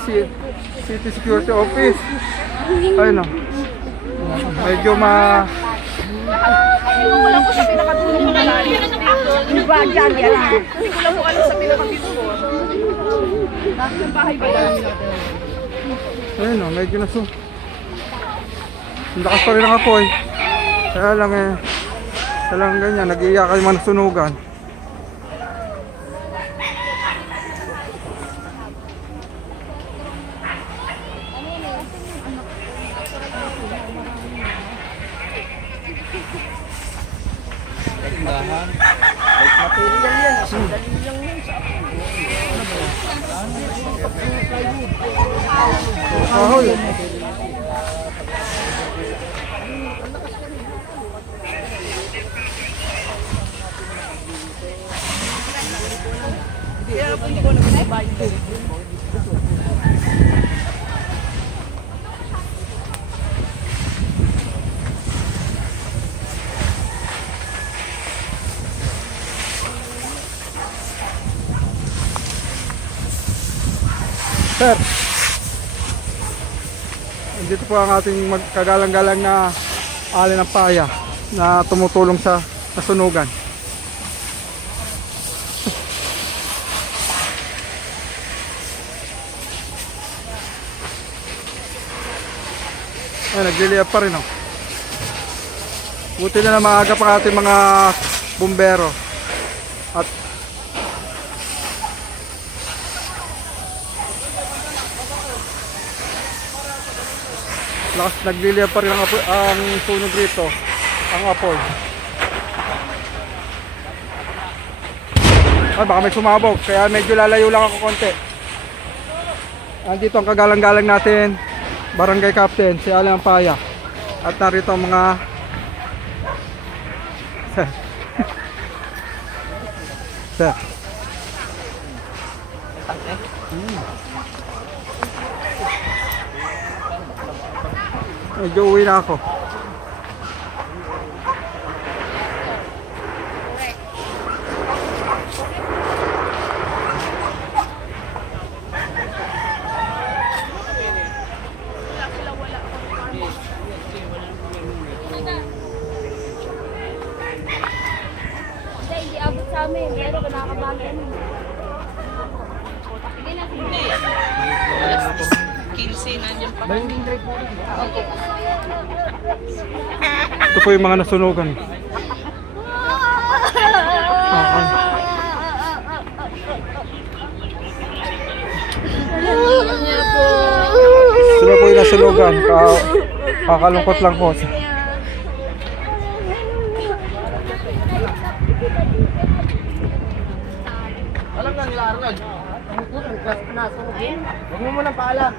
City Security Office. Ayun o. Medyo ma... Hindi ko lang po sa pinakadulo ng malalim. Yung bag dyan, yan. Hindi ko lang po alam sa pinakadulo ko. Dahil yung bahay ba yan? Ayun o, medyo naso. Ang lakas pa rin ang apoy. Kaya lang eh. Kaya lang ganyan, nag-iiyak kayo man nasunugan. Tindahan. Like material yan. Sandali lang yan sa Ahoy! Kaya po hindi ko nagsasabayin ko. Sir, dito po ang ating magkagalang-galang na alin ng paya na tumutulong sa nasunugan. Ay, nagliliyap pa rin oh. Buti na maaga pa ating mga bumbero at lakas, nagliliyap pa rin ang sunog rito, ang apoy. Ay, baka may sumabog, kaya medyo lalayo lang ako konti. Andito ang kagalang-galang natin, Barangay Captain, si Alan Paya. At narito ang mga Sir. Medyo uwi na ako. Hindi abot sa amin, pero kinakabahan. Sige na, sige. 15 nandiyan pa. Okay. Ito po yung mga nasunugan. Okay. Sila po yung nasunugan. Kakalungkot lang po. Alam na nila Arnold. Huwag mo munang paalam.